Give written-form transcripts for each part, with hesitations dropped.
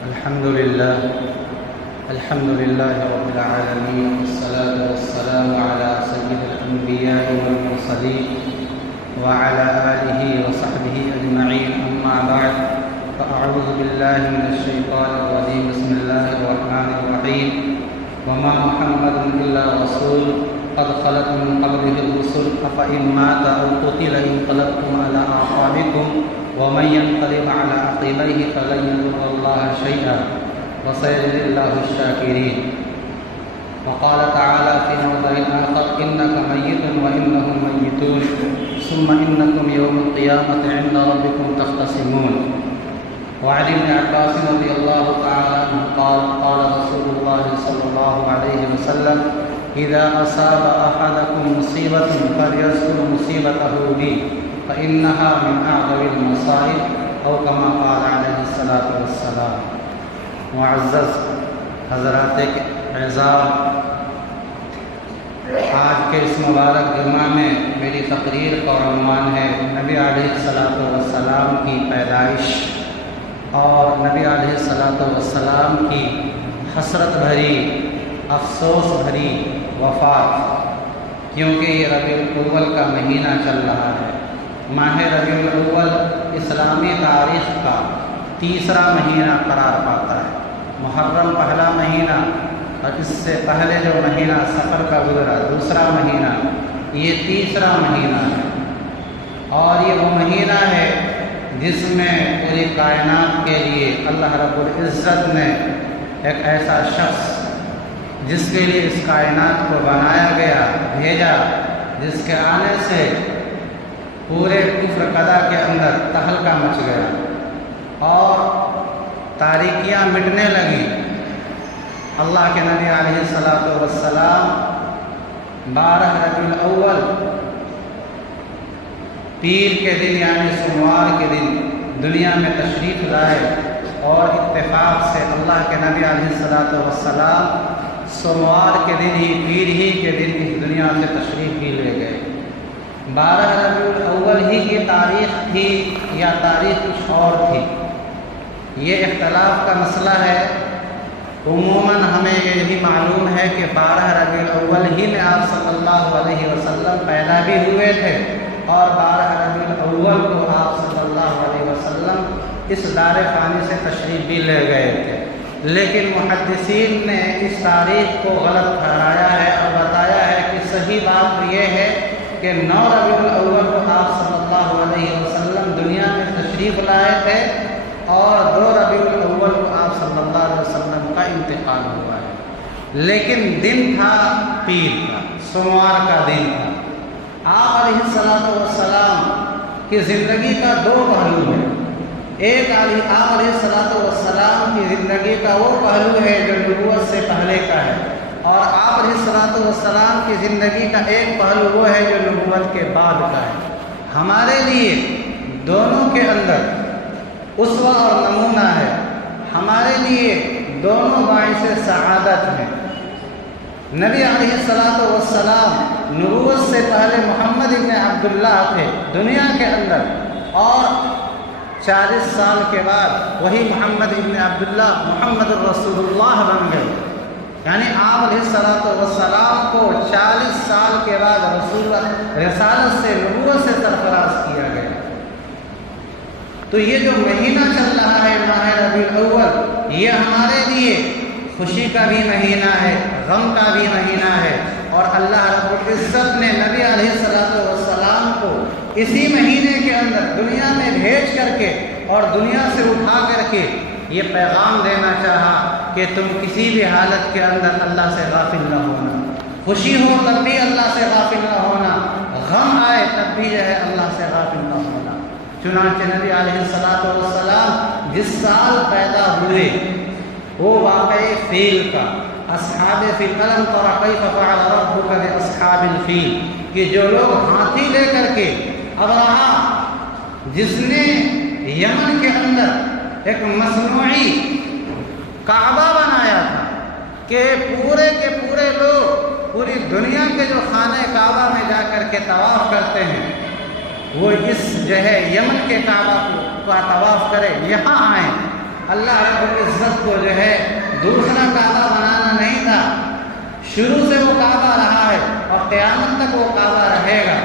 الحمد لله رب العالمين، والصلاة والسلام على سيد الأنبياء والمرسلين وعلى آله وصحبه أجمعين. أما بعد، فأعوذ بالله من الشيطان الرجيم. بسم الله الرحمن الرحيم. وما محمد إلا رسول قد خلت من قبله الرسل أفإن مات أو قتل انقلبتم على أعقابكم ومن ينقلب على عقبيه فلن يضر الله شيئا وسيجزي الله الشاكرين. وقال تعالى في موضع آخر: إنك ميت وإنهم ميتون ثم إنكم يوم القيامة عند ربكم تختصمون. وعن ابن عباس رضي الله تعالى عنه قال: قال رسول الله صلى الله عليه وسلم: إذا أصاب أحدكم مصيبة فليذكر مصيبته بي فإنها من أعظم المصائب، أو كما قال عليه الصلاة والسلام. معزز حضرات اعزاز، آج کے اس مبارک جمعہ میں میری تقریر کا عنوان ہے نبی علیہ الصلاۃ والسلام کی پیدائش اور نبی علیہ الصلاۃ والسلام کی حسرت بھری، افسوس بھری وفات. کیونکہ یہ ربیع الاول کا مہینہ چل رہا ہے. ماہ ربیع الاول اسلامی تاریخ کا تیسرا مہینہ قرار پاتا ہے. محرم پہلا مہینہ اور اس سے پہلے جو مہینہ سفر کا گزرا دوسرا مہینہ، یہ تیسرا مہینہ ہے. اور یہ وہ مہینہ ہے جس میں پوری کائنات کے لیے اللہ رب العزت نے ایک ایسا شخص جس کے لیے اس کائنات کو بنایا گیا بھیجا، جس کے آنے سے پورے کفر قضا کے اندر تہلکہ مچ گیا اور تاریکیاں مٹنے لگیں. اللہ کے نبی علیہ الصلاۃ والسلام 12 ربیع الاول پیر کے دن یعنی سوموار کے دن دنیا میں تشریف لائے، اور اتفاق سے اللہ کے نبی علیہ الصلاۃ والسلام سوموار کے دن ہی، پیر ہی کے دن اس دنیا سے تشریف ہی لے گئے. 12 ربیع الاول ہی کی تاریخ تھی یا تاریخ کچھ اور تھی، یہ اختلاف کا مسئلہ ہے. عموماً ہمیں یہی معلوم ہے کہ 12 ربیع الاول ہی میں آپ صلی اللہ علیہ وسلم پیدا بھی ہوئے تھے، اور 12 ربیع الاول کو آپ صلی اللہ علیہ وسلم اس دار فانی سے تشریف بھی لے گئے تھے. لیکن محدثین نے اس تاریخ کو غلط ٹھہرایا ہے اور بتایا ہے کہ صحیح بات یہ ہے کہ 9 ربیع الاول کو آپ صلی اللہ علیہ وسلم دنیا میں تشریف لائے تھے، اور 2 ربیع الاول کو آپ صلی اللہ علیہ وسلم کا انتقال ہوا ہے. لیکن دن تھا پیر کا، سوموار کا دن تھا. آپ علیہ السلام کی زندگی کا 2 پہلو ہے. ایک آپ علیہ السلام کی زندگی کا وہ پہلو ہے جو نبوت سے پہلے کا ہے، اور آپ علیہ السلام کی زندگی کا ایک پہلو وہ ہے جو نبوت کے بعد کا ہے. ہمارے لیے دونوں کے اندر اسوہ اور نمونہ ہے. ہمارے لیے دونوں باعث سعادت ہیں. نبی علیہ السلام نبوت سے پہلے محمد ابن عبداللہ تھے دنیا کے اندر، اور 40 سال کے بعد وہی محمد ابن عبداللہ محمد الرسول اللہ بن گئے. یعنی آپ علیہ السلام کو 40 سال کے بعد رسالت سے، نبوت سے سرفراز کیا گیا. تو یہ جو مہینہ چل رہا ہے ماہ ربیع الاول، یہ ہمارے لیے خوشی کا بھی مہینہ ہے، غم کا بھی مہینہ ہے. اور اللہ رب العزت نے نبی علیہ السلام کو اسی مہینے کے اندر دنیا میں بھیج کر کے اور دنیا سے اٹھا کر کے یہ پیغام دینا چاہا کہ تم کسی بھی حالت کے اندر اللہ سے غافل نہ ہونا. خوشی ہو تب بھی اللہ سے غافل نہ ہونا، غم آئے تب بھی جو ہے اللہ سے غافل نہ ہونا. چنانچہ نبی علیہ السلام جس سال پیدا ہوئے وہ واقع فیل کا، اصحاب فیل، الم تر کیف فعل ربک باصحاب الفیل، کہ جو لوگ ہاتھی لے کر کے ابرہا جس نے یمن کے اندر ایک مصنوعی کعبہ بنایا تھا کہ پورے کے پورے لوگ پوری دنیا کے جو خانہ کعبہ میں جا کر کے طواف کرتے ہیں، وہ اس جو ہے یمن کے کعبہ کا طواف کرے، یہاں آئیں اللہ رب العزت کو جو ہے دوسرا کعبہ بنانا نہیں تھا، شروع سے وہ کعبہ رہا ہے اور قیامت تک وہ کعبہ رہے گا۔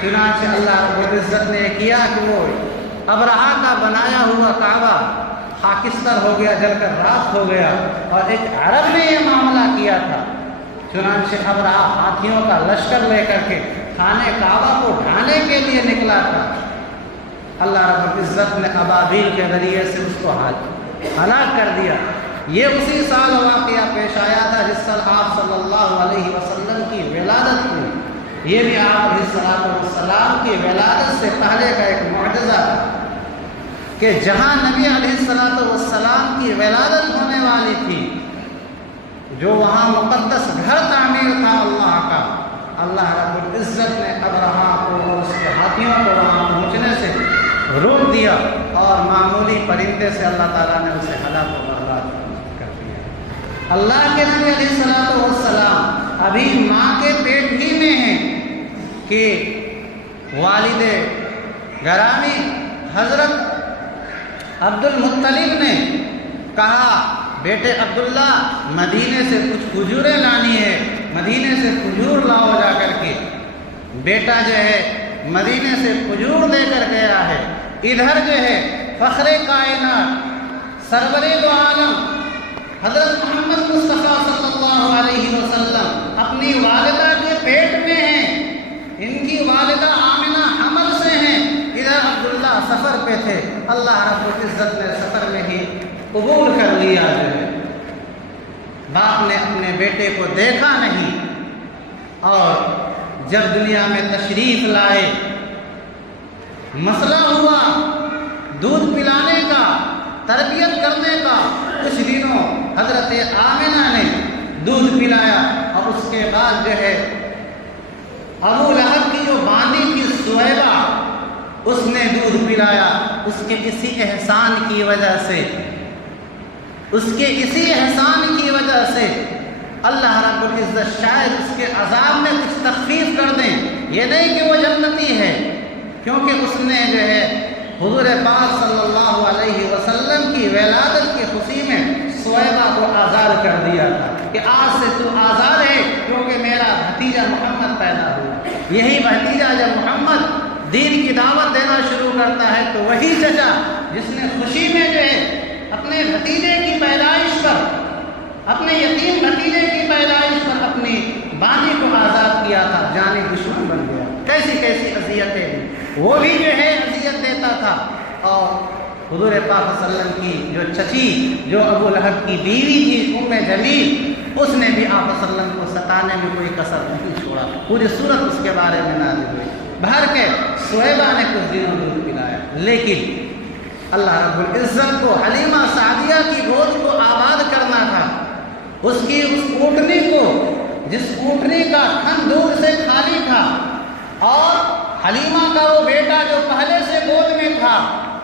چنانچہ اللہ رب العزت نے کیا کہ وہ ابرہہ کا بنایا ہوا کعبہ خاکستر ہو گیا، جل کر راکھ ہو گیا، اور ایک عرب نے یہ معاملہ کیا تھا۔ چنانچہ ابرہہ ہاتھیوں کا لشکر لے کر کے خانہ کعبہ کو ڈھانے کے لیے نکلا تھا۔ اللہ رب العزت نے ابابیل کے ذریعے سے اس کو ہلاک کر دیا۔ یہ اسی سال واقعہ پیش آیا تھا جس سال آپ صلی اللہ علیہ وسلم کی ولادت ہوئی۔ یہ بھی آپ علیہ السلام کی ولادت سے پہلے کا ایک معجزہ تھا کہ جہاں نبی علیہ السلام کی ولادت ہونے والی تھی، جو وہاں مقدس گھر تعمیر تھا اللہ کا، اللہ رب العزت نے ابرہہ کو اس کے ہاتھیوں کو وہاں پہنچنے سے روک دیا، اور معمولی پرندے سے اللہ تعالیٰ نے اسے ہلاک و برباد کر دیا۔ اللہ کے نبی علیہ السلام ابھی ماں کے پیٹ ہی میں ہیں کہ والد گرامی حضرت عبد المطلب نے کہا، بیٹے عبداللہ مدینے سے کچھ کھجوریں لانی ہے، مدینے سے کھجور لاؤ جا کر کے۔ بیٹا جو ہے مدینے سے کھجور لے کر گیا ہے، ادھر جو ہے فخر کائنات سرور دو عالم حضرت محمد مصطفیٰ صلی اللہ علیہ وسلم اپنی والدہ کے پیٹ میں ہیں، ان کی والدہ آمنہ حمل سے ہیں، ادھر عبداللہ سفر پہ تھے۔ اللہ رب العزت نے سفر میں ہی قبول کر لیا جو ہے۔ باپ نے اپنے بیٹے کو دیکھا نہیں، اور جب دنیا میں تشریف لائے، مسئلہ ہوا دودھ پلانے کا، تربیت کرنے کا۔ کچھ دنوں حضرت آمنہ نے دودھ پلایا، اور اس کے بعد جو ہے ابو لہب کی جو باندھی تھی سویبہ، اس نے دودھ پلایا۔ اس کے اسی احسان کی وجہ سے، اس کے اسی احسان کی وجہ سے اللہ رب العزت شاید اس کے عذاب میں کچھ تخفیف کر دیں۔ یہ نہیں کہ وہ جنتی ہے، کیونکہ اس نے جو ہے حضور پاک صلی اللہ علیہ وسلم کی ولادت کی خوشی میں سویبہ کو آزاد کر دیا تھا کہ آج سے تو آزاد ہے، کیونکہ میرا بھتیجا محمد پیدا ہوا۔ یہی بھتیجا جب محمد دین کی دعوت دینا شروع کرتا ہے تو وہی چچا جس نے خوشی میں جو ہے اپنے بھتیجے کی پیدائش پر، اپنے یتیم بھتیجے کی پیدائش پر اپنی بانی کو آزاد کیا تھا، جانی دشمن بن گیا۔ کیسی کیسی اذیتیں دی، وہ بھی جو ہے اذیت دیتا تھا۔ اور حضور پاک صلی اللہ علیہ وسلم کی جو چچی، جو ابو لہب کی بیوی تھی ام جمیل، اس نے بھی آپ صلی اللہ علیہ وسلم کو ستانے میں کوئی کسر نہیں چھوڑا، پوری صورت اس کے بارے میں نازل ہوئی۔ بہر کے سویبہ نے کچھ دنوں دودھ پلایا، لیکن اللہ رب العزت کو حلیمہ سعدیہ کی گود کو آباد کرنا تھا۔ اس کی اس اونٹنی کو، جس اونٹنی کا تھن دودھ سے خالی تھا، اور حلیمہ کا وہ بیٹا جو پہلے سے گود میں تھا،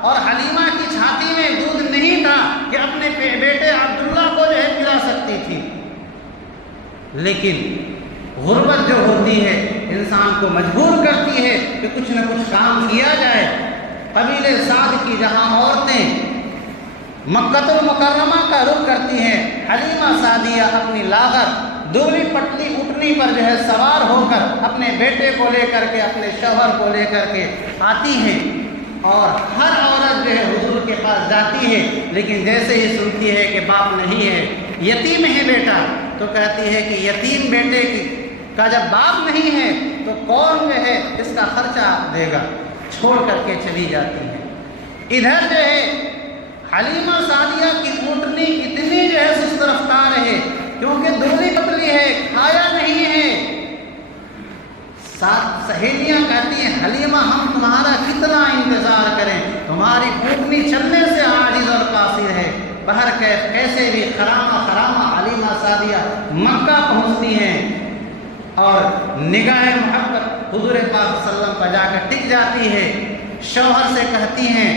اور حلیمہ کی چھاتی میں دودھ نہیں تھا کہ اپنے بیٹے عبداللہ کو جو ہے پلا سکتی تھی۔ لیکن غربت جو ہوتی ہے انسان کو مجبور کرتی ہے کہ کچھ نہ کچھ کام کیا جائے۔ قبیلے سعد کی جہاں عورتیں مکہ المکرمہ کا رخ کرتی ہیں، حلیمہ سعدیہ اپنی لاغر دبلی پتلی اٹھنی پر جو ہے سوار ہو کر اپنے بیٹے کو لے کر کے، اپنے شوہر کو لے کر کے آتی ہیں، اور ہر عورت جو ہے حضور کے پاس جاتی ہے، لیکن جیسے ہی سنتی ہے کہ باپ نہیں ہے، یتیم ہے بیٹا، تو کہتی ہے کہ یتیم بیٹے کا جب باپ نہیں ہے تو کون جو ہے اس کا خرچہ دے گا، چھوڑ کر کے چلی جاتی ہے۔ ادھر جو ہے حلیمہ سعدیہ کی اونٹنی اتنی جو ہے سست رفتار ہے، کیونکہ دبلی پتلی ہے، کھایا نہیں ہے۔ سات سہیلیاں کہتی ہیں حلیمہ ہم تمہارا کتنا انتظار کریں، تمہاری اونٹنی چلنے سے عاجز اور قاصر ہے۔ بہر کیسے بھی خرامہ حلیمہ سعدیہ مکہ پہنچتی ہیں، اور نگاہ محبت حضور پاک صلی اللہ علیہ وسلم پر جا کر ٹک جاتی ہے۔ شوہر سے کہتی ہیں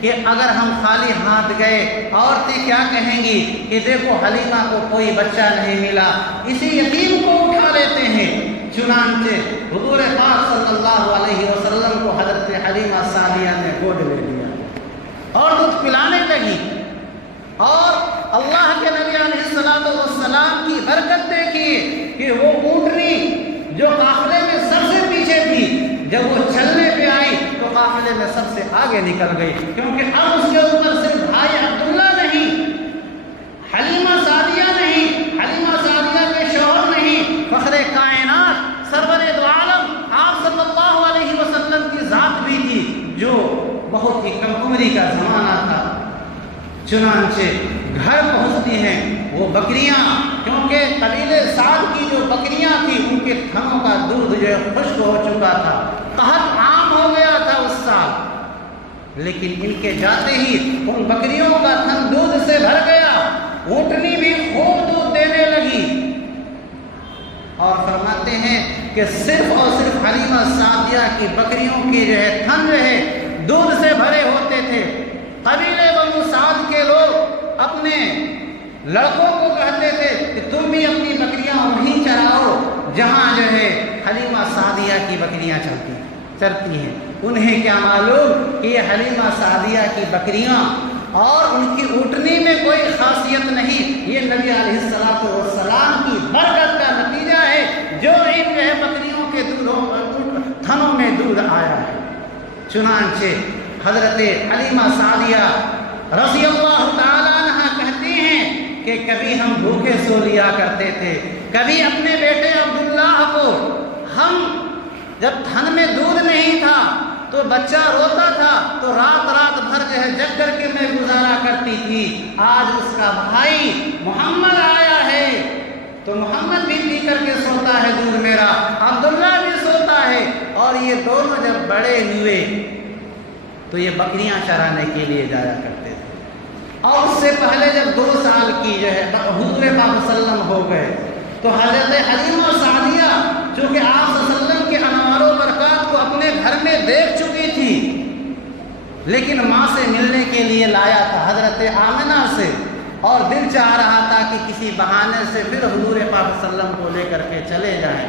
کہ اگر ہم خالی ہاتھ گئے عورتیں کیا کہیں گی کہ دیکھو حلیمہ کو کوئی بچہ نہیں ملا، اسی یتیم کو اٹھا لیتے ہیں۔ چنانچہ حضور پاک صلی اللہ علیہ وسلم کو حضرت حلیمہ سعدیہ نے گود لے لیا اور دودھ پلانے لگی۔ اور اللہ کے نبی علیہ السلام کی برکت دیکھیے کہ وہ اونٹنی جو قافلے میں سب سے پیچھے تھی، جب وہ چلنے پہ آئی تو قافلے میں سب سے آگے نکل گئی، کیونکہ اب اس کے اوپر صرف بھائی عبداللہ نہیں، حلیمہ سعدیہ نہیں، حلیمہ سعدیہ کے شوہر نہیں، فخر کائنات سرور دو عالم آپ صلی اللہ علیہ وسلم کی ذات بھی تھی، جو بہت ہی کم عمری کا زمانہ تھا۔ چنانچہ گھر پہنچتی ہیں وہ بکریاں، کیونکہ قبیلے سعد کی جو بکریاں تھیں ان کے تھنوں کا دودھ جو ہے خشک ہو چکا تھا، قحط عام ہو گیا تھا اس سال، لیکن ان کے جاتے ہی ان بکریوں کا تھن دودھ سے بھر گیا، اونٹنی بھی خوب دودھ دینے لگی، اور فرماتے ہیں کہ صرف اور صرف حلیمہ سعدیہ کی بکریوں کی جو ہے تھن جو ہے دودھ سے بھرے ہوتے تھے۔ قبیلے بنو سعد کے لوگ اپنے لڑکوں کو کہتے تھے کہ تم بھی اپنی بکریاں وہیں چراؤ جہاں جو ہے حلیمہ سعدیہ کی بکریاں چرتی ہیں۔ انہیں کیا معلوم کہ یہ حلیمہ سعدیہ کی بکریاں اور ان کی اونٹنی میں کوئی خاصیت نہیں، یہ نبی علیہ السلام کی برکت کا نتیجہ ہے، جو ان جو ہے بکریوں کے تھنوں میں دودھ آیا ہے۔ چنانچہ حضرت حلیمہ سعدیہ رضی اللہ تعالیٰ عنہ کہتے ہیں کہ کبھی ہم بھوکے سو لیا کرتے تھے، کبھی اپنے بیٹے عبداللہ کو ہم جب تھن میں دودھ نہیں تھا تو بچہ روتا تھا تو رات بھر جو ہے جگ کر کے میں گزارا کرتی تھی، آج اس کا بھائی محمد آیا ہے تو محمد بھی پی کر کے سوتا ہے دودھ میرا، عبداللہ بھی سوتا ہے، اور یہ دونوں جب بڑے ہوئے تو یہ بکریاں چرانے کے لیے جایا کرتے تھے، اور اس سے پہلے جب 2 سال کی جو ہے حضور پاک صلی اللہ علیہ وسلم ہو گئے تو حضرت حلیمہ سعدیہ چونکہ آپ صلی اللہ علیہ وسلم کے انوار و برکات کو اپنے گھر میں دیکھ چکی تھی، لیکن ماں سے ملنے کے لیے لایا تھا حضرت آمنہ سے، اور دل چاہ رہا تھا کہ کسی بہانے سے پھر حضور پاک صلی اللہ علیہ وسلم کو لے کر کے چلے جائیں،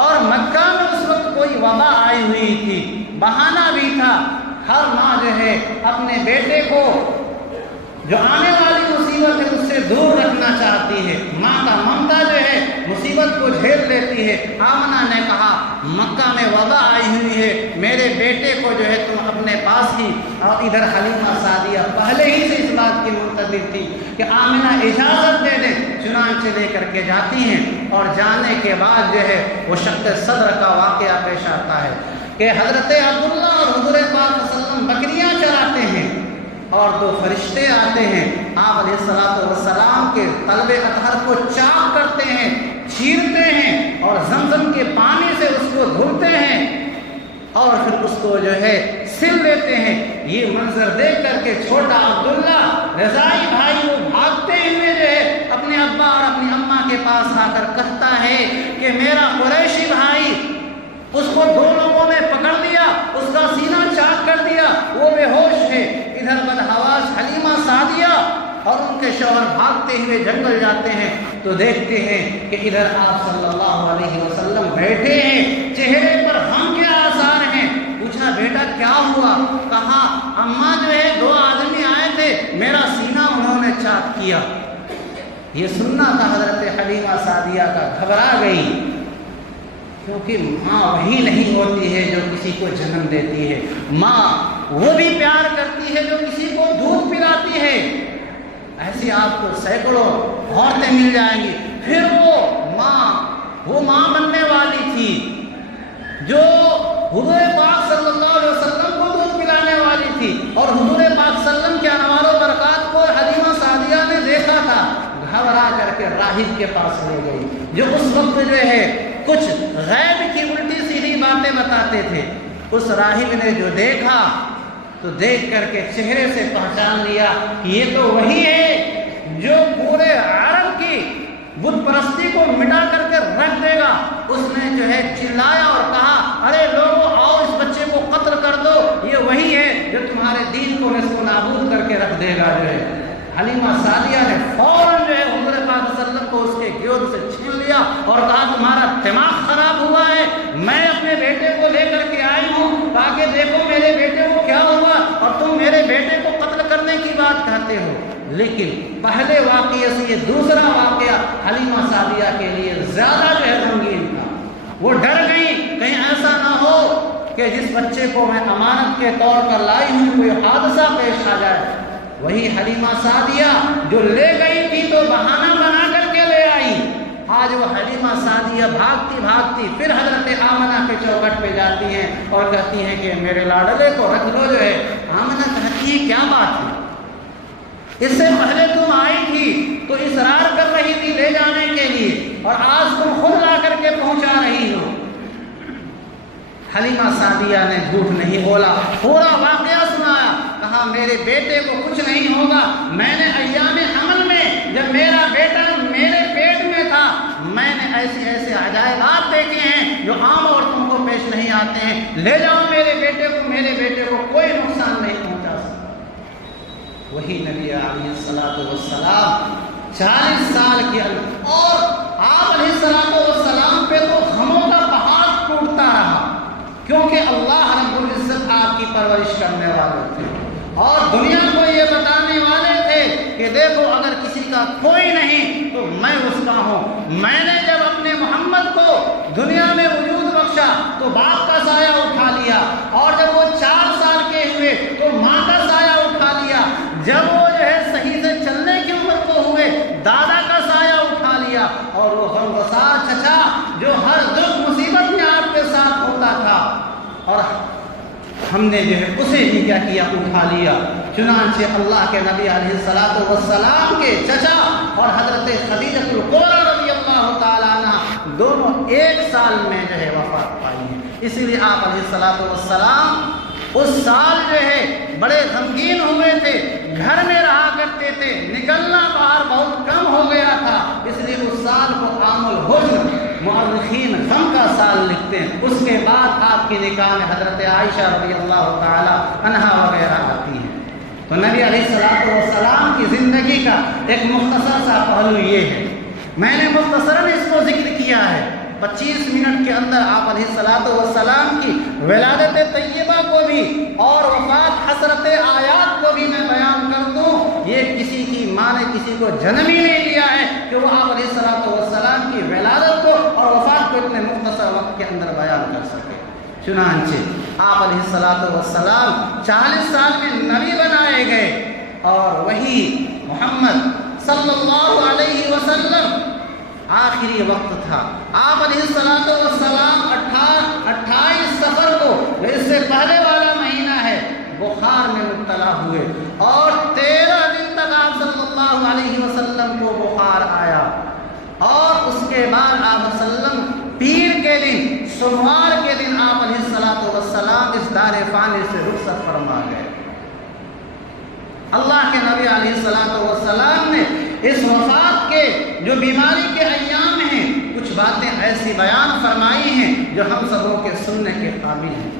اور مکہ میں اس وقت کوئی وبا آئی ہوئی تھی، بہانہ بھی تھا، ہر ماں جو ہے اپنے بیٹے کو جو آنے والی مصیبت ہے اس سے دور رکھنا چاہتی ہے، ماں کا ممتا جو ہے مصیبت کو جھیل لیتی ہے۔ آمنہ نے کہا مکہ میں وبا آئی ہوئی ہے، میرے بیٹے کو جو ہے تم اپنے پاس ہی، اور ادھر حلیمہ سعدیہ پہلے ہی سے اس بات کی منتظر تھی کہ آمنہ اجازت دے دیں، چنانچہ لے کر کے جاتی ہیں، اور جانے کے بعد جو ہے وہ شق صدر کا واقعہ پیش آتا ہے کہ حضرت عبداللہ اور حضور پاک صلی اللہ علیہ وسلم بکریاں چراتے ہیں، اور 2 فرشتے آتے ہیں، آپ علیہ السلام کے قلب اطہر کو چاک کرتے ہیں، چیرتے ہیں، اور زمزم کے پانی سے اس کو دھلتے ہیں، اور پھر اس کو جو ہے سل لیتے ہیں۔ یہ منظر دیکھ کر کے چھوٹا عبداللہ رضائی بھائی وہ بھاگتے ہوئے جو ہے اپنے ابا اور اپنی اماں کے پاس آ کر کہتا ہے کہ میرا قریشی بھائی، اس کو 2 لوگوں نے پکڑ لیا، اس کا سینہ چاک کر دیا، وہ بے ہوش ہے۔ ادھر بدحواس حلیمہ سعدیہ اور ان کے شوہر بھاگتے ہوئے جنگل جاتے ہیں تو دیکھتے ہیں کہ ادھر آپ صلی اللہ علیہ وسلم بیٹھے ہیں، چہرے پر غم کے آثار ہیں۔ پوچھا بیٹا کیا ہوا؟ کہا اماں جو ہے 2 آدمی آئے تھے، میرا سینہ انہوں نے چاک کیا۔ یہ سننا تھا حضرت حلیمہ سعدیہ کا، گھبرا گئی، کیونکہ ماں وہی نہیں ہوتی ہے جو کسی کو جنم دیتی ہے، ماں وہ بھی پیار کرتی ہے جو کسی کو دودھ پلاتی ہے۔ ایسی آپ کو سینکڑوں عورتیں مل جائیں گی، پھر وہ ماں بننے والی تھی جو حضور پاک صلی اللہ علیہ وسلم کو دودھ پلانے والی تھی، اور حضور پاک صلی اللہ علیہ وسلم کے انوار و برکات کو حلیمہ سعدیہ نے دیکھا تھا، گھبرا کر کے راہب کے پاس لے گئی، جو اس وقت جو ہے کچھ غیب کی الٹی سیدھی باتیں بتاتے تھے۔ اس راہب نے جو دیکھا تو دیکھ کر کے چہرے سے پہچان لیا کہ یہ تو وہی ہے جو پورے عرب کی بت پرستی کو مٹا کر کے رکھ دے گا۔ اس نے جو ہے چلایا اور کہا ارے لوگوں آؤ اس بچے کو قتل کر دو، یہ وہی ہے جو تمہارے دین کو نصب و نابود کر کے رکھ دے گا۔ جو ہے حلیمہ سعدیہ نے فوراً جو ہے حضور پاک صلی اللہ علیہ وسلم کو اس کے گود سے چھین لیا اور کہا تمہارا دماغ خراب ہوا ہے، میں اپنے بیٹے کو لے کر کے آئی ہوں تاکہ دیکھو میرے بیٹے کو کیا ہوا، اور تم میرے بیٹے کو قتل کرنے کرنے کی بات کہتے ہو، لیکن پہلے واقعے سے یہ دوسرا واقعہ حلیمہ سعدیہ کے لیے زیادہ جو ہے غمگین تھا۔ وہ ڈر گئی کہیں ایسا نہ ہو کہ جس بچے کو میں امانت کے طور پر لائی ہوں کوئی حادثہ پیش آ جائے۔ وہی حلیمہ سعدیہ جو لے گئی تھی تو بہانہ بنا کر کے لے آئی، آج وہ حلیمہ سعدیہ بھاگتی بھاگتی پھر حضرت آمنہ کے چوکھٹ پہ جاتی ہیں اور کہتی ہیں کہ میرے لاڈلے کو رکھ لو جو ہے۔ آمنہ کہتی ہے کیا بات ہے، اس سے پہلے تم آئی تھی تو اصرار کر رہی تھی لے جانے کے لیے، اور آج تم خود لا کر کے پہنچا رہی ہو۔ حلیمہ سعدیہ نے جھوٹ نہیں بولا، پورا واقعہ سنایا، کہا میرے بیٹے کو کچھ نہیں ہوگا، میں نے ایام حمل میں جب میرا بیٹا میرے پیٹ میں تھا میں نے ایسے ایسے عجائبات دیکھے ہیں جو عام عورتوں کو پیش نہیں آتے ہیں، لے جاؤ میرے بیٹے کو کوئی نقصان نہیں پہنچا سکتا۔ وہی نبی علیہ السلام 40 سال کے اندر، اور آپ علیہ السلام پہ تو غموں کا پہاڑ ٹوٹتا رہا، کیونکہ اللہ رب العزت آپ کی پرورش کرنے والے تھے اور دنیا کو یہ بتانے والے تھے کہ دیکھو اگر کسی کا کوئی نہیں تو میں اس کا ہوں۔ میں نے جب اپنے محمد کو دنیا میں وجود بخشا تو باپ کا سایہ اٹھا لیا، اور جب وہ 4 سال کے ہوئے تو ماں کا سایہ اٹھا لیا، جب وہ جو ہے صحیح سے چلنے کی عمر کو ہوئے دادا کا سایہ اٹھا لیا، اور وہ غمگسار چچا جو ہر دکھ مصیبت میں آپ کے ساتھ ہوتا تھا، اور ہم نے جو ہے اسے بھی کیا کیا، اٹھا لیا۔ چنانچہ اللہ کے نبی علیہ السلام کے چچا اور حضرت خدیجہ الکبریٰ رضی اللہ تعالیٰ عنہ دونوں 1 سال میں جو ہے وفات پائی ہیں۔ اسی لیے آپ علیہ السلام اس سال جو ہے بڑے غمگین ہوئے تھے، گھر میں رہا کرتے تھے، نکلنا باہر بہت کم ہو گیا تھا، اس لیے اس سال کو عام الحزن مؤرخین غم کا سال لکھتے ہیں۔ اس کے بعد آپ کے نکاح میں حضرت عائشہ رضی اللہ تعالی عنہا وغیرہ آتی ہیں۔ تو نبی علیہ السلام کی زندگی کا ایک مختصر سا پہلو یہ ہے، میں نے مختصراً اس کو ذکر کیا ہے۔ 25 منٹ کے اندر آپ علیہ السلام کی ولادت طیبہ کو بھی اور وفات حسرت آیات کو بھی میں بیان کر دوں، یہ کسی کی ماں نے کسی کو جنم ہی نہیں دیا ہے کہ وہ آپ علیہ السلام کی ولادت کو اور وفات کو اتنے مختصر وقت کے اندر بیان کر سکے۔ چنانچہ آپ علیہ السلام 40 سال میں نبی بنائے گئے، اور وہی محمد صلی اللہ علیہ وسلم آخری وقت تھا۔ آپ علیہ السلام 28 صفر کو، اس سے پہلے والا مہینہ ہے، بخار میں مبتلا ہوئے، اور 13 دن تک آپ صلی اللہ علیہ وسلم کو بخار آیا، اور اس کے بعد آپ وسلم پیر کے دن، سوموار کے دن آپ علیہ السلام اس دار فانی سے رخصت فرما گئے۔ اللہ کے نبی علیہ السلام نے اس وفات کے جو بیماری کے ایام ہیں کچھ باتیں ایسی بیان فرمائی ہیں جو ہم سبوں کے سننے کے قابل ہیں۔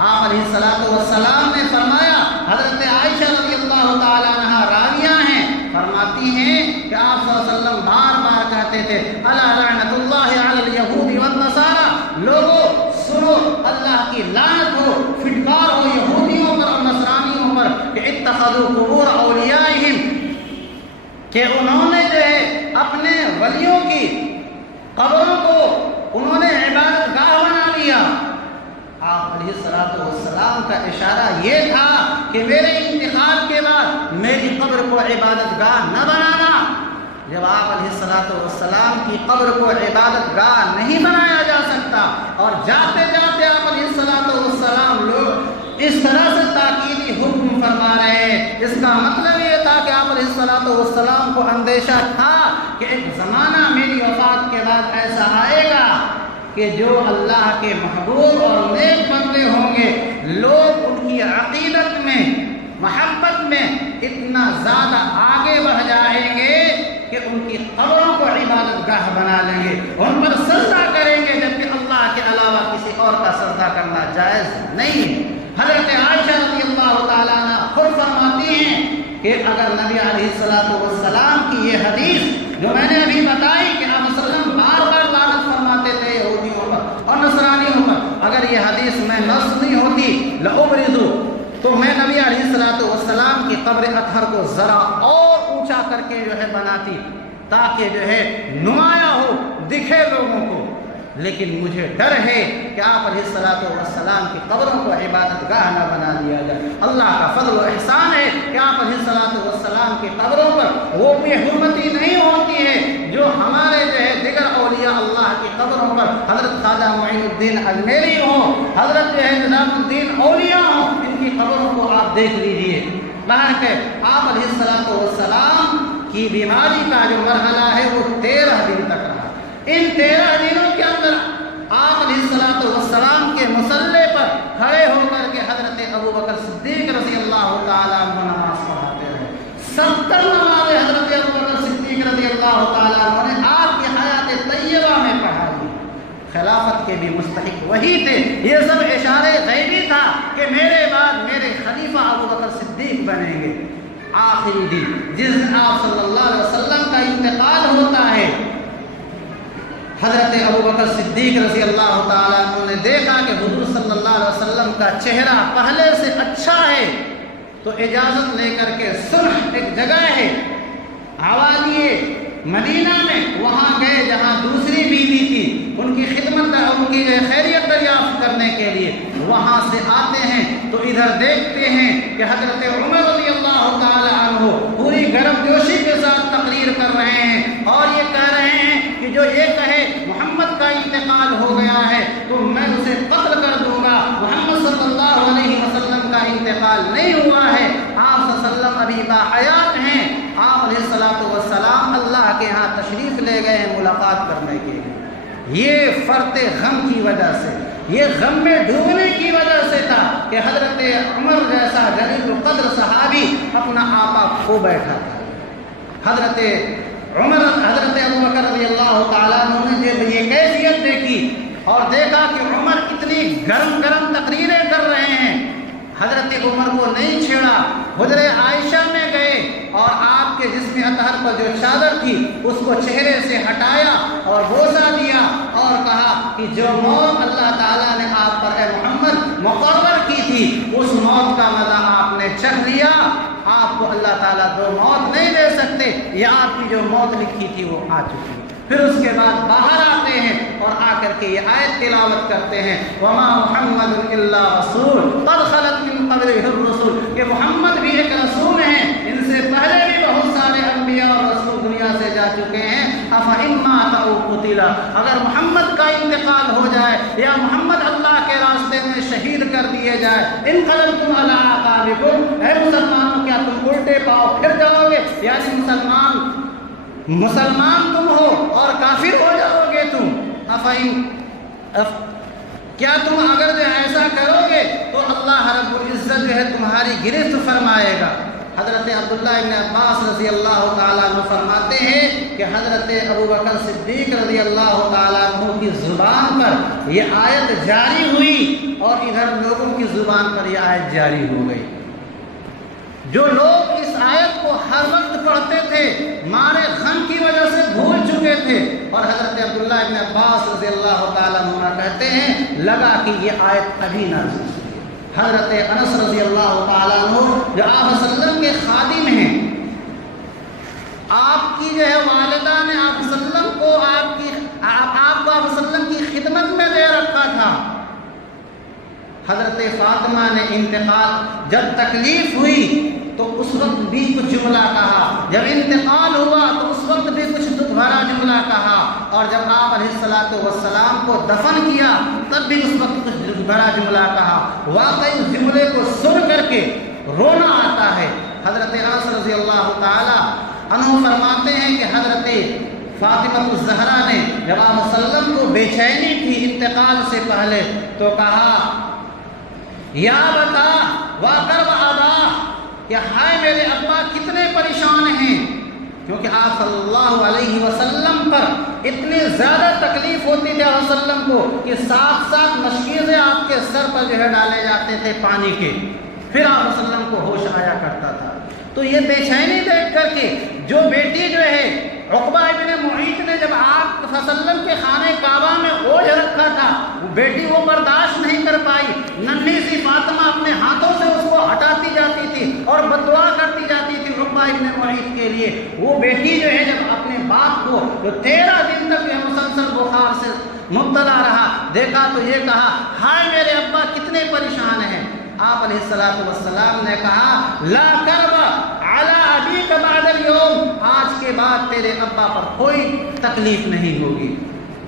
آپ علیہ السلام نے فرمایا، حضرت عائشہ رضی اللہ تعالیٰ عنہا راویہ ہیں، فرماتی ہیں کہ آپ صلی اللہ علیہ وسلم بار بار کہتے تھے الا لعنت اللہ علی الیہود والنصارى، لوگوں سنو اللہ کی لعنت ہو، پھٹکار ہو یہودیوں پر اور نصرانیوں پر کہ اتخذوا قبور اولیائہم، کہ انہوں نے جو ہے اپنے ولیوں کی قبروں کو انہوں نے عبادت گاہ بنا لیا۔ آپ علیہ السلام کا اشارہ یہ تھا کہ میرے انتقال کے بعد میری قبر کو عبادت گاہ نہ بنانا۔ جب آپ علیہ السلام کی قبر کو عبادت گاہ نہیں بنایا جا سکتا، اور جاتے جاتے آپ علیہ السلام لوگ اس طرح سے تاکیدی حکم فرما رہے ہیں، اس کا مطلب یہ تھا کہ آپ علیہ السلام کو اندیشہ تھا کہ ایک زمانہ میری وفات کے بعد ایسا آئے گا کہ جو اللہ کے محبوب اور نیک بندے ہوں گے، لوگ ان کی عقیدت میں، محبت میں اتنا زیادہ آگے بڑھ جائیں گے کہ ان کی قبروں کو عبادت گاہ بنا لیں گے، ان پر سجدہ کریں گے، جبکہ اللہ کے علاوہ کسی اور کا سجدہ کرنا جائز نہیں۔ حضرت عائشہ رضی اللہ تعالیٰ عنہ خود فرماتی ہیں کہ اگر نبی علیہ السلام کی یہ حدیث جو میں نے ابھی بتائی کہ آپ وسلم بار بار لعنت فرماتے تھے یہودیوں پر اور نصرانیوں پر، اگر یہ حدیث میں نہ سنی ہوتی لأبرزوا تو میں نبی علیہ الصلوۃ والسلام کی قبر اطہر کو ذرا اور اونچا کر کے جو ہے بناتی تاکہ جو ہے نمایاں ہو، دکھے لوگوں کو۔ لیکن مجھے ڈر ہے کہ آپ علیہ الصلوۃ والسلام کی قبروں کو عبادت گاہ نہ بنا دیا جائے۔ اللہ کا فضل و احسان ہے کہ آپ علیہ الصلوۃ والسلام کی قبروں پر وہ بے حرمتی نہیں ہوتی ہے جو ہمارے جو ہے دیگر اولیاء اللہ کی قبروں پر حضرت خواجہ معین الدین اجمیری ہوں، حضرت جو ہے نظام الدین اولیاء ہوں، ان کی قبروں کو آپ دیکھ لیجئے۔ کہ آپ علیہ الصلوۃ والسلام کی بیماری کا جو مرحلہ ہے وہ 13 دن تک رہا۔ ان 13 دنوں کے اندر آپ علیہ الصلوۃ والسلام کے مصلی پر کھڑے ہو کر کے حضرت ابوبکر صدیق رضی اللہ تعالیٰ عنہ نماز پڑھاتے ہیں۔ 70 نمازیں حضرت ابوبکر صدیق رضی اللہ تعالیٰ عنہ نے آپ کی حیات طیبہ میں پڑھا دی۔ خلافت کے بھی مستحق وہی تھے۔ یہ سب اشارے غیبی تھا کہ میرے بعد میرے خلیفہ ابوبکر صدیق بنیں گے۔ آخری دن جس دن آپ صلی اللہ علیہ وسلم کا انتقال ہوتا ہے، حضرت ابوبکر صدیق رضی اللہ تعالیٰ عنہ نے دیکھا کہ حضور صلی اللہ علیہ وسلم کا چہرہ پہلے سے اچھا ہے، تو اجازت لے کر کے صلح ایک جگہ ہے حوالی مدینہ میں، وہاں گئے جہاں دوسری بیوی تھی، ان کی خدمت ان کی خیریت دریافت کرنے کے لیے وہاں سے آتے ہیں تو ادھر دیکھتے ہیں کہ حضرت عمر رضی اللہ تعالی عنہ پوری گرم جوشی کے ساتھ تقریر کر رہے ہیں اور یہ کہہ رہے ہیں کہ جو یہ کہے محمد کا انتقال ہو گیا ہے تو میں اسے قتل کر دوں گا۔ محمد صلی اللہ علیہ وسلم کا انتقال نہیں ہوا ہے، آپ صلی اللہ علیہ وسلم ابھی باحیات ہیں۔ آپ علیہ الصلوۃ والسلام اللہ کے ہاں تشریف لے گئے ہیں ملاقات کرنے کے لیے۔ یہ فرط غم کی وجہ سے، یہ غم میں ڈوبنے کی وجہ سے تھا کہ حضرت عمر جیسا جلیل القدر صحابی اپنا آپا کھو بیٹھا تھا۔ حضرت عمر، حضرت ابوبکر رضی اللہ تعالیٰ عنہ نے جب یہ کیفیت دیکھی اور دیکھا کہ عمر اتنی گرم گرم تقریریں کر رہے ہیں، حضرت عمر کو نہیں چھیڑا، حجرہ عائشہ میں گئے اور آپ کے جسم اطہر پر جو چادر تھی اس کو چہرے سے ہٹایا اور بوسہ دیا اور کہا کہ جو موت اللہ تعالیٰ نے آپ پر اے محمد مقرر کی تھی اس موت کا مزہ آپ نے چکھ لیا، آپ کو اللہ تعالیٰ دو موت نہیں دے سکتے، یہ آپ کی جو موت لکھی تھی وہ آ چکی۔ پھر اس کے بعد باہر آتے ہیں اور آ کر کے یہ آیت تلاوت کرتے ہیں، وما محمد الا رسول قد خلت من قبلہ الرسل، کہ محمد بھی ایک رسول ہیں، ان سے پہلے بھی بہت سارے انبیاء اور رسول دنیا سے جا چکے ہیں۔ افإن مات أو قتل، اگر محمد کا انتقال ہو جائے یا محمد اللہ کے راستے میں شہید کر دیے جائے، انقلبتم علی اعقابکم، اے مسلمانوں کیا تم الٹے پاؤ پھر جاؤ گے؟ یعنی مسلمان تم ہو اور کافر ہو جاؤ گے تم۔ کیا تم اگر جو ایسا کرو گے تو اللہ رب العزت جو ہے تمہاری گرفت فرمائے گا۔ حضرت عبداللہ ابن عباس رضی اللہ تعالیٰ عنہ فرماتے ہیں کہ حضرت ابوبکر صدیق رضی اللہ تعالیٰ عنہ کی زبان پر یہ آیت جاری ہوئی اور ادھر لوگوں کی زبان پر یہ آیت جاری ہو گئی۔ جو لوگ اس آیت کو ہر وقت پڑھتے تھے مارے غم کی وجہ سے بھول چکے تھے، اور حضرت عبداللہ ابن عباس رضی اللہ تعالیٰ عنہ کہتے ہیں لگا کہ یہ آیت ابھی نازل ہوئی۔ حضرت انس رضی اللہ تعالیٰ عنہ جو آپ صلی اللہ علیہ وسلم کے خادم ہیں، آپ کی جو ہے والدہ نے آپ صلی اللہ علیہ وسلم کو آپ کو آپ صلی اللہ علیہ وسلم کی خدمت میں دے رکھا تھا۔ حضرت فاطمہ نے انتقال جب تکلیف ہوئی تو اس وقت بھی کچھ جملہ کہا، جب انتقال ہوا تو اس وقت بھی کچھ دکھ بھرا جملہ کہا، اور جب آپ علیہ الصلوۃ والسلام کو دفن کیا تب بھی اس وقت کچھ دکھ بھرا جملہ کہا۔ واقعی اس جملے کو سن کر کے رونا آتا ہے۔ حضرت انس رضی اللہ تعالی عنہ فرماتے ہیں کہ حضرت فاطمہ الزہرا نے جب آپ صلی اللہ علیہ وسلم کو بے چینی تھی انتقال سے پہلے تو کہا یا بتا واقر و ابا، کہ ہائے میرے ابا کتنے پریشان ہیں، کیونکہ آپ صلی اللہ علیہ وسلم پر اتنی زیادہ تکلیف ہوتی تھی آپ صلی اللہ علیہ وسلم کو کہ ساتھ ساتھ مشکیزیں آپ کے سر پر جو ہے ڈالے جاتے تھے پانی کے، پھر آپ صلی اللہ علیہ وسلم کو ہوش آیا کرتا تھا۔ تو یہ بے چینی دیکھ کر کے جو بیٹی جو ہے عقبہ ابن معیط نے جب آپ صلی اللہ علیہ وسلم کے خانہ کعبہ میں اوجھ رکھا تھا، وہ بیٹی وہ برداشت نہیں کر پائی، ننھی سی فاطمہ اپنے ہاتھوں سے اس کو ابن معیط کے لیے وہ بیٹی جو ہے جب اپنے باپ کو جو 13 دن تک یہ مسلسل بخار سے مبتلا رہا دیکھا تو یہ کہا ہائے میرے ابا کتنے پریشان ہیں. آپ علیہ السلام نے کہا لا کرب علی ابیک بعد اليوم، آج کے بعد تیرے ابا پر کوئی تکلیف نہیں ہوگی.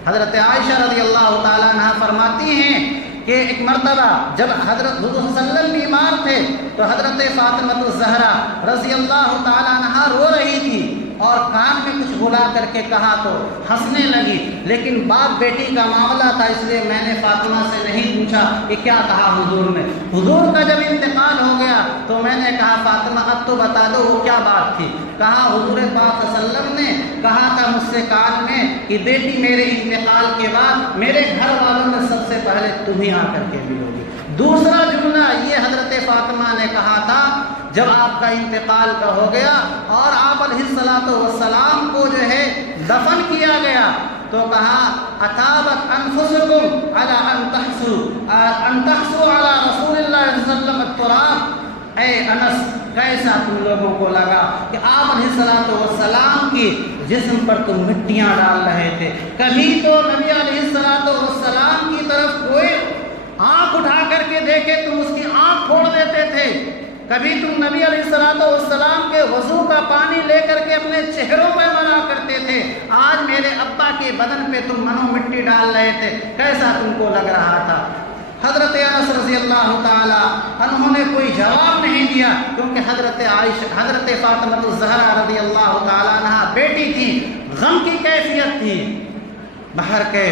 حضرت عائشہ رضی اللہ تعالیٰ عنہ فرماتی ہیں کہ ایک مرتبہ جب حضرت حضور صلی اللہ علیہ وسلم بیمار تھے تو حضرت فاطمہ الزہرا رضی اللہ تعالیٰ عنہ رو رہی تھی اور کان میں کچھ بلا کر کے کہا تو ہنسنے لگی، لیکن باپ بیٹی کا معاملہ تھا اس لیے میں نے فاطمہ سے نہیں پوچھا کہ کیا کہا حضور نے. حضور کا جب انتقال ہو گیا تو میں نے کہا فاطمہ اب تو بتا دو وہ کیا بات تھی. کہا حضور پاک صلی اللہ علیہ وسلم نے کہا تھا مجھ سے کان میں کہ بیٹی میرے انتقال کے بعد میرے گھر والوں میں سب سے پہلے تم ہی آ کر کے ملو گی. دوسرا جملہ یہ حضرت فاطمہ نے کہا تھا جب آپ کا انتقال کا ہو گیا اور آپ علیہ السلام کو جو ہے دفن کیا گیا تو کہا اتابت انفسکم علی ان تحسوا علی رسول اللہ صلی اللہ علیہ وسلم التراب. اے انس کیسا تم لوگوں کو لگا کہ آپ علیہ السلام کی جسم پر تم مٹیاں ڈال رہے تھے. کبھی تو نبی علیہ السلام کی طرف کوئی آنکھ اٹھا کر کے دیکھے تم اس کی آنکھ پھوڑ دیتے تھے. کبھی تم نبی علیہ السلام کے وضو کا پانی لے کر کے اپنے چہروں پہ ملا کرتے تھے. آج میرے ابا کے بدن پہ تم منو مٹی ڈال رہے تھے، کیسا تم کو لگ رہا تھا. حضرت انس رضی اللہ تعالی انہوں نے کوئی جواب نہیں دیا کیونکہ حضرت فاطمہ الزہرا رضی اللہ تعالی عنہ بیٹی تھی، غم کی کیفیت تھی. بہر کے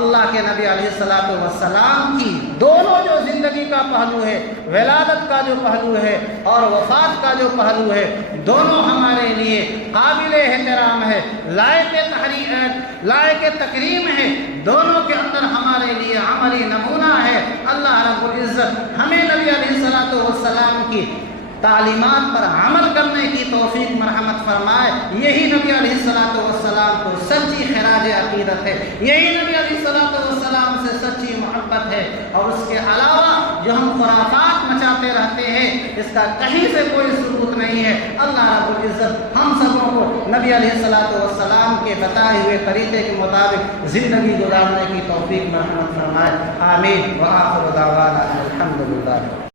اللہ کے نبی علیہ السلام کی دونوں جو زندگی کا پہلو ہے، ولادت کا جو پہلو ہے اور وفات کا جو پہلو ہے، دونوں ہمارے لیے قابل احترام ہے، لائق تکریم ہے. دونوں کے اندر ہمارے لیے عملی نمونہ ہے. اللہ رب العزت ہمیں نبی علیہ السلام کی تعلیمات پر عمل کرنے کی توفیق مرحمت فرمائے. یہی نبی علیہ السلام کو سچی خراج عقیدت ہے، یہی نبی علیہ السلام سے سچی محبت ہے. اور اس کے علاوہ جو ہم خرافات مچاتے رہتے ہیں اس کا کہیں سے کوئی ثبوت نہیں ہے. اللہ رب العزت ہم سبوں کو نبی علیہ السلام کے بتائے ہوئے طریقے کے مطابق زندگی گزارنے کی توفیق مرحمت فرمائے. آمین. وآخر دعوانا الحمدللہ.